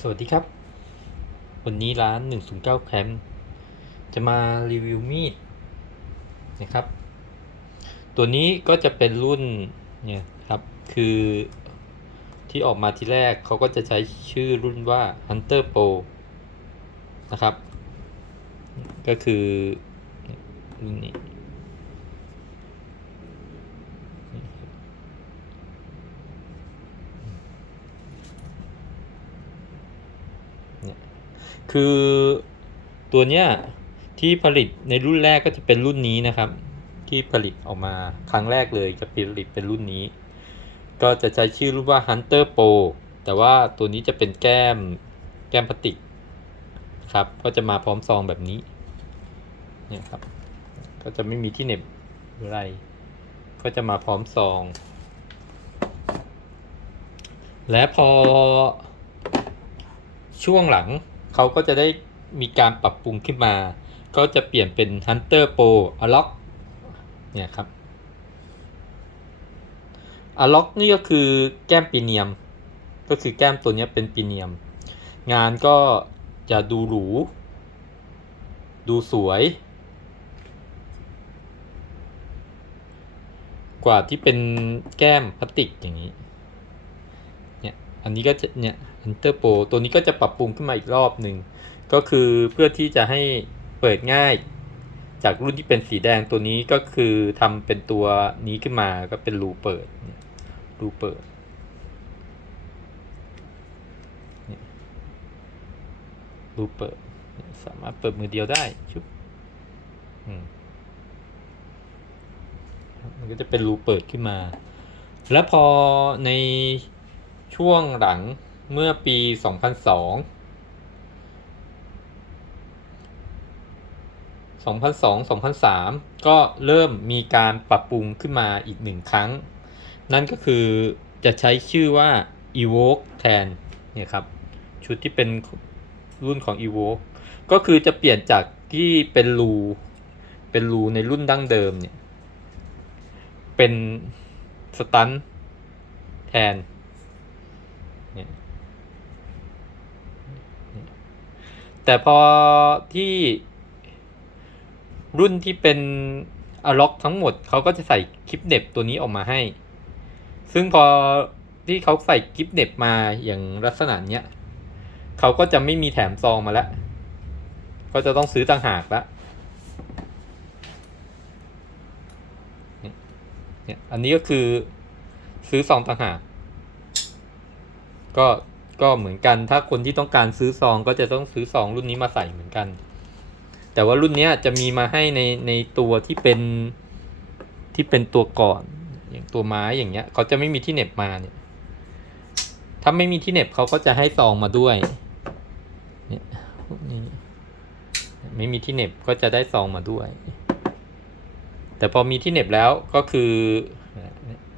สวัสดีครับ วันนี้ร้าน 109 แคมป์จะมารีวิวมีดนะครับ ตัวนี้ก็จะเป็นรุ่นเนี่ยครับ คือที่ออกมาทีแรกเขาก็จะใช้ชื่อรุ่นว่า Hunter Pro นะครับ ก็คือรุ่นนี้ คือตัวเนี้ยที่ผลิตในรุ่นแรกก็จะเป็นรุ่นนี้นะครับ ที่ผลิตออกมาครั้งแรกเลยจะผลิตเป็นรุ่นนี้ ก็จะใช้ชื่อรุ่นว่า Hunter Pro แต่ว่าตัวนี้จะเป็นแก้มแก้มพลาสติกครับก็จะมาพร้อมซองแบบนี้เนี่ยครับ ก็จะไม่มีที่เหน็บหรืออะไร ก็จะมาพร้อมซอง และพอช่วงหลัง เขาก็จะได้มีการปรับปรุงขึ้นมา ก็จะเปลี่ยนเป็น Hunter Pro a l o c เนี่ยครับ a l o c นี่ก็คือแก้มปีเนียม ก็คือแก้มตัวนี้เป็นปีเนียม งานก็จะดูหรู ดูสวย กว่าที่เป็นแก้มพลาสติกอย่างนี้ เนี่ย อันนี้ก็จะเนี่ย Hunter Pro ตัวนี้ก็จะปรับปรุงขึ้นมาอีกรอบหนึ่ง ก็คือเพื่อที่จะให้เปิดง่าย จากรุ่นที่เป็นสีแดงตัวนี้ก็คือทำเป็นตัวนี้ขึ้นมาก็เป็นรูเปิดรูเปิดรูเปิด สามารถเปิดมือเดียวได้ชุบมมันก็จะเป็นรูเปิดขึ้นมา แล้วพอในช่วงหลัง เมื่อปี 2002 2002 2003 ก็เริ่มมีการปรับปรุงขึ้นมาอีกหนึ่งครั้ง นั่นก็คือจะใช้ชื่อว่า Evoke แทนเนี่ยครับ ชุดที่เป็นรุ่นของ Evoke ก็คือจะเปลี่ยนจากที่เป็นรูเป็นรูในรุ่นดั้งเดิมเนี่ย เป็นสตันแทนเนี่ย แต่พอที่รุ่นที่เป็นอะล็อกทั้งหมดเขาก็จะใส่คลิปเน็บตัวนี้ออกมาให้ ซึ่งพอที่เขาใส่คลิปเน็บมาอย่างลักษณะเนี้ยเขาก็จะไม่มีแถมซองมาแล้ว ก็จะต้องซื้อต่างหากละเนี่ยอันนี้ก็คือซื้อซองต่างหากก็ ก็เหมือนกัน ถ้าคนที่ต้องการซื้อซองก็จะต้องซื้อซองรุ่นนี้มาใส่เหมือนกัน แต่ว่ารุ่นนี้จะมีมาให้ในในตัวที่เป็นที่เป็นตัวก่อนอย่างตัวไม้อย่างเงี้ยเขาจะไม่มีที่เหน็บมาเนี่ย ถ้าไม่มีที่เหน็บเขาก็จะให้ซองมาด้วยเนี่ยพวกนี้ไม่มีที่เหน็บก็จะได้ซองมาด้วย แต่พอมีที่เหน็บแล้วก็คือ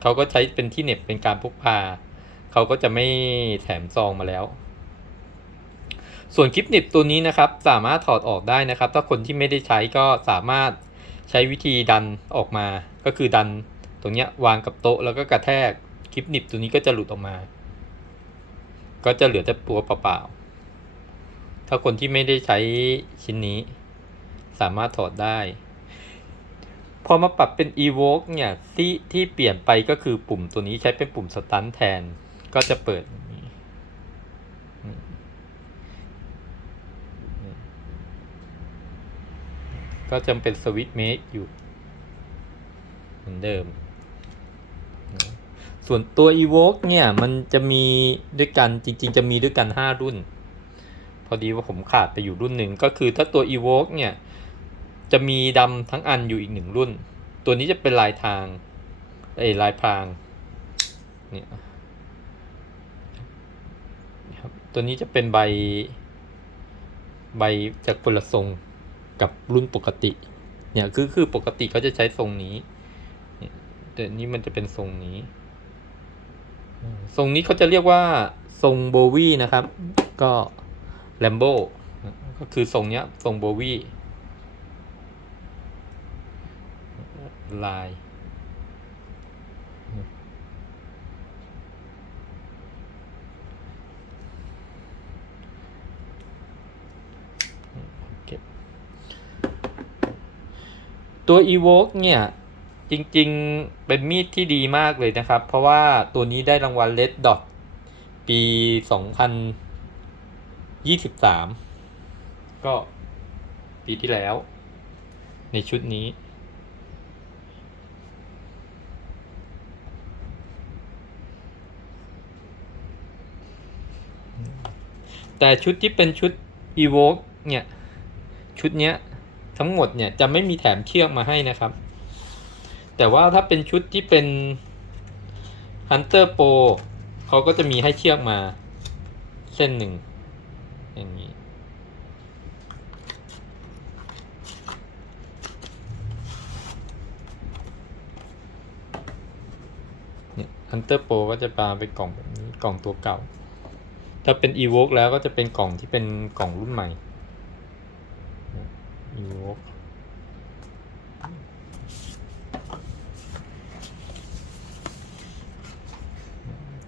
เขาก็ใช้เป็นที่เหน็บเป็นการพกพา เขาก็จะไม่แถมซองมาแล้ว ส่วนคลิปหนิบตัวนี้นะครับ สามารถถอดออกได้นะครับ ถ้าคนที่ไม่ได้ใช้ก็สามารถใช้วิธีดันออกมา ก็คือดันตรงเนี้ยวางกับโต๊ะแล้วก็กระแทกคลิปหนิบตัวนี้ก็จะหลุดออกมา ก็จะเหลือแต่ตัวเปล่าๆถ้าคนที่ไม่ได้ใช้ชิ้นนี้ สามารถถอดได้พอมาปรับเป็น evoke เนี่ยที่ที่เปลี่ยนไปก็คือปุ่มตัวนี้ใช้เป็นปุ่มสตันแทน ก็จะเปิด ก็จะเป็นสวิตช์เมคอยู่ เหมือนเดิม ส่วนตัว evoke เนี่ย มันจะมีด้วยกันจริง ๆ จะมีด้วยกัน 5 รุ่น พอดีว่าผมขาดไปอยู่รุ่นหนึ่งก็คือถ้าตัว evoke เนี่ย จะมีดำทั้งอันอยู่อีกหนึ่งรุ่น ตัวนี้จะเป็นลายทางเอ้ลายพรางเนี่ย ครับ ตัวนี้จะเป็นใบ ใบจากคนละทรงกับรุ่นปกติ เนี่ยคือคือปกติเขาจะใช้ทรงนี้เนี่ยแต่นี้มันจะเป็นทรงนี้ ทรงนี้เขาจะเรียกว่าทรงโบวีนะครับ ก็แลมโบก็คือทรงเนี้ยทรงโบวีลาย น ตัว Evoke เนี่ยจริงๆเป็นมีดที่ดีมากเลยนะครับ เพราะว่าตัวนี้ได้รางวัล Red Dot ปี 2023 ก็ปีที่แล้ว ในชุดนี้ แต่ชุดที่เป็นชุด Evoke เนี่ย ชุดเนี้ย ทั้งหมดเนี่ยจะไม่มีแถมเชือกมาให้นะครับ แต่ว่าถ้าเป็นชุดที่เป็น Hunter Pro เขาก็จะมีให้เชือกมาเส้นหนึ่งอย่างนี้ Hunter Pro ก็จะมาเป็นกล่องแบบนี้กล่องตัวเก่า ถ้าเป็น Evoke แล้วก็จะเป็นกล่องที่เป็นกล่องรุ่นใหม่ Evoke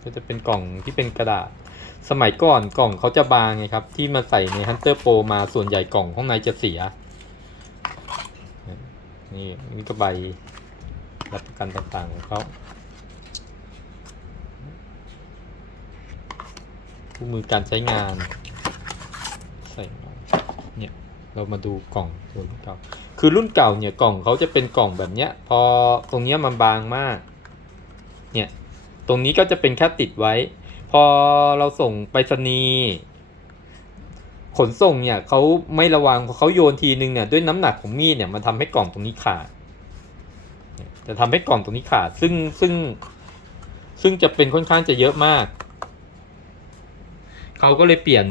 ก็จะเป็นกล่องที่เป็นกระดาษ สมัยก่อนกล่องเขาจะบางไงครับ ที่มาใส่ใน Hunter Pro มาส่วนใหญ่กล่องข้างในจะเสีย นี่นี่ก็ใบรับประกันต่างๆของเขาคู่มือการใช้งาน ใส่เนี่ย เรามาดูกล่องตัวรุ่นเก่า คือรุ่นเก่าเนี่ยกล่องเขาจะเป็นกล่องแบบเนี้ย พอตรงเนี้ยมันบางมาก เนี่ย ตรงนี้ก็จะเป็นแค่ติดไว้ พอเราส่งไปรษณีย์ขนส่งเนี่ยเขาไม่ระวังเขาโยนทีนึงเนี่ยด้วยน้ำหนักของมีดเนี่ยมันทำให้กล่องตรงนี้ขาด จะทำให้กล่องตรงนี้ขาด ซึ่งซึ่ง ซึ่งจะเป็นค่อนข้างจะเยอะมากเขาก็เลยเปลี่ยน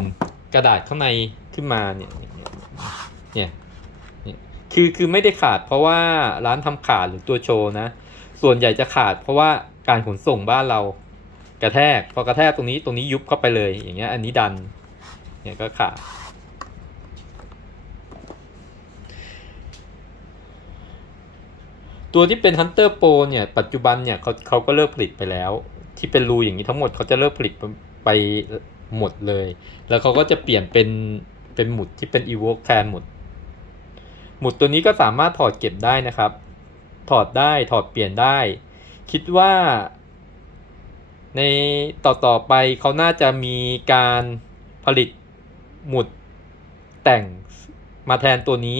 กระดาษข้างในขึ้นมาเนี่ย เนี่ยคือคือไม่ได้ขาดเพราะว่าร้านทำขาดหรือตัวโชว์นะ ส่วนใหญ่จะขาดเพราะว่าการขนส่งบ้านเรากระแทก พอกระแทกตรงนี้ตรงนี้ยุบเข้าไปเลย อย่างเงี้ยอันนี้ดัน เนี่ยก็ขาด ตัวที่เป็น Hunter Pro เนี่ย ปัจจุบันเนี่ยเขาเขาก็เลิกผลิตไปแล้ว ที่เป็นรูอย่างนี้ทั้งหมดเขาจะเลิกผลิตไปหมดเลย แล้วเขาก็จะเปลี่ยนเป็นเป็นหมุดที่เป็น Evoke แทนหมุด หมุดตัวนี้ก็สามารถถอดเก็บได้นะครับ ถอดได้ถอดเปลี่ยนได้ คิดว่า ในต่อต่อไปเขาน่าจะมีการผลิตหมุดแต่งมาแทนตัวนี้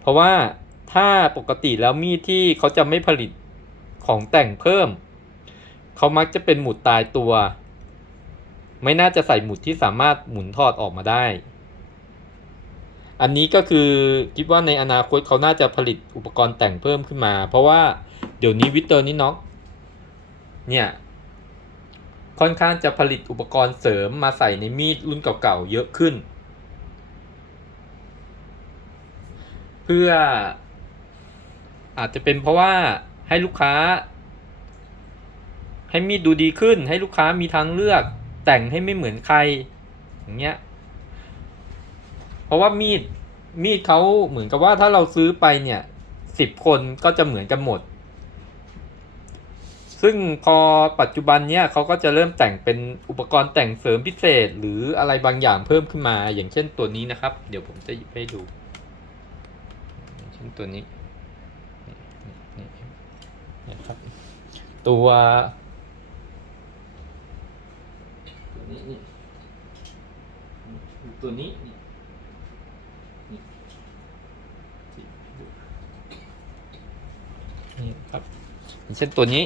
เพราะว่าถ้าปกติแล้วมีดที่เขาจะไม่ผลิตของแต่งเพิ่ม เขามักจะเป็นหมุดตายตัว ไม่น่าจะใส่หมุดที่สามารถหมุนถอดออกมาได้ อันนี้ก็คือคิดว่าในอนาคตเขาน่าจะผลิตอุปกรณ์แต่งเพิ่มขึ้นมา เพราะว่าเดี๋ยวนี้วิตเตอร์นี่น็อกเนี่ย ค่อนข้างจะผลิตอุปกรณ์เสริมมาใส่ในมีดรุ่นเก่าๆเยอะขึ้น เพื่อ อาจจะเป็นเพราะว่าให้ลูกค้า ให้มีดดูดีขึ้น ให้ลูกค้ามีทางเลือก แต่งให้ไม่เหมือนใครอย่างเงี้ย ราะว่ามีดมีดเขาเหมือนกับว่าถ้าเราซื้อไปเนี่ยสิบคนก็จะเหมือนกันหมด ซึ่งพอปัจจุบันเนี่ยเขาก็จะเริ่มแต่งเป็นอุปกรณ์แต่งเสริมพิเศษ หรืออะไรบางอย่างเพิ่มขึ้นมา อย่างเช่นตัวนี้นะครับ เดี๋ยวผมจะหยิบให้ดูเช่นตัวนี้นี่นะครับตัวตัวนี้ตัวนี้ นี่ครับอย่างเช่นตัวนี้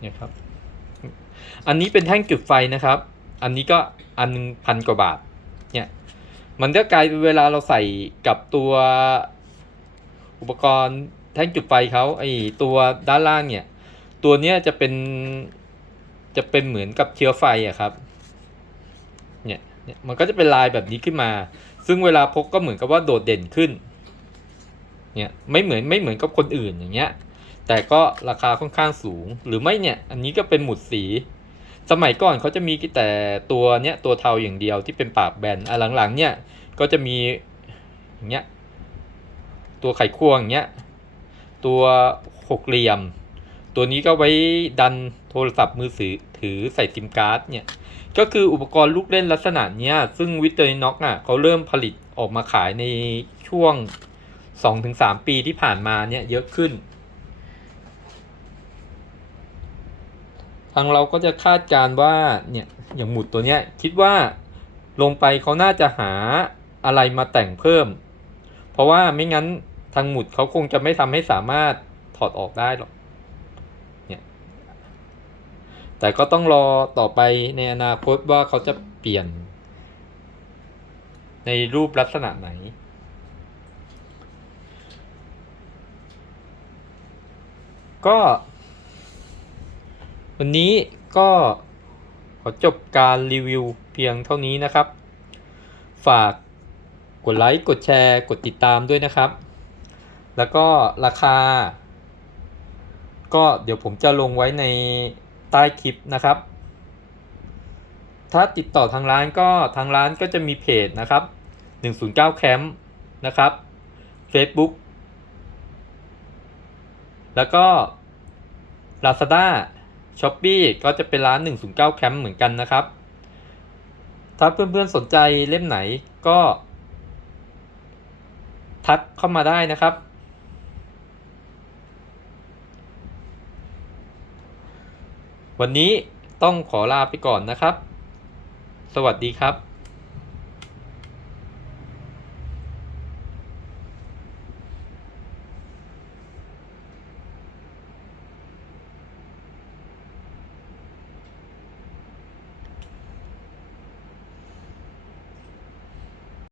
เนี่ยครับ อันนี้เป็นแท่งจุดไฟนะครับ อันนี้ก็อันพันกว่าบาท เนี่ย มันก็กลายเป็นเวลาเราใส่กับตัวอุปกรณ์แท่งจุดไฟเขาไอตัวด้านล่างเนี่ย ตัวเนี้ยจะเป็นจะเป็นเหมือนกับเชื้อไฟอะครับ เนี่ยมันก็จะเป็นลายแบบนี้ขึ้นมา ซึ่งเวลาพกก็เหมือนกับว่าโดดเด่นขึ้น เนี่ยไม่เหมือนไม่เหมือนกับคนอื่นอย่างเงี้ย แต่ก็ราคาค่อนข้างสูง หรือไม่เนี่ย อันนี้ก็เป็นหมุดสี สมัยก่อนเขาจะมีแต่ตัวเนี้ยตัวเทาอย่างเดียวที่เป็นปากแบนอะหลังๆ เนี่ยก็จะมีอย่างเงี้ยตัวไขควงอย่างเงี้ยตัวหกเหลี่ยม ตัวนี้ก็ไว้ดันโทรศัพท์มือถือถือใส่ซิมการ์ดเนี่ย ก็คืออุปกรณ์ลูกเล่นลักษณะเนี้ย ซึ่งวิเตอร์น็อกอะเขาเริ่มผลิตออกมาขายในช่วง 2-3 ปีที่ผ่านมาเนี่ยเยอะขึ้น ทางเราก็จะคาดการณ์ว่าเนี่ยอย่างหมุดตัวเนี้ยคิดว่าลงไปเขาน่าจะหาอะไรมาแต่งเพิ่ม เพราะว่าไม่งั้นทางหมุดเขาคงจะไม่ทำให้สามารถถอดออกได้หรอกเนี่ย แต่ก็ต้องรอต่อไปในอนาคตว่าเขาจะเปลี่ยน ในรูปลักษณะไหน ก็ วันนี้ก็ขอจบการรีวิวเพียงเท่านี้นะครับ ฝากกดไลค์กดแชร์กดติดตามด้วยนะครับ แล้วก็ราคา ก็เดี๋ยวผมจะลงไว้ใน ใต้คลิปนะครับ ถ้าติดต่อทางร้านก็ทางร้านก็จะมีเพจนะครับ 109 Camp นะครับ Facebook แล้วก็ Lazada s h o p e e ก็จะเป็นร้าน 109 Camp เหมือนกันนะครับ ถ้าเพื่อนๆสนใจเล่มไหนก็ ทักเข้ามาได้นะครับ วันนี้ต้องขอลาไปก่อนนะครับ สวัสดีครับ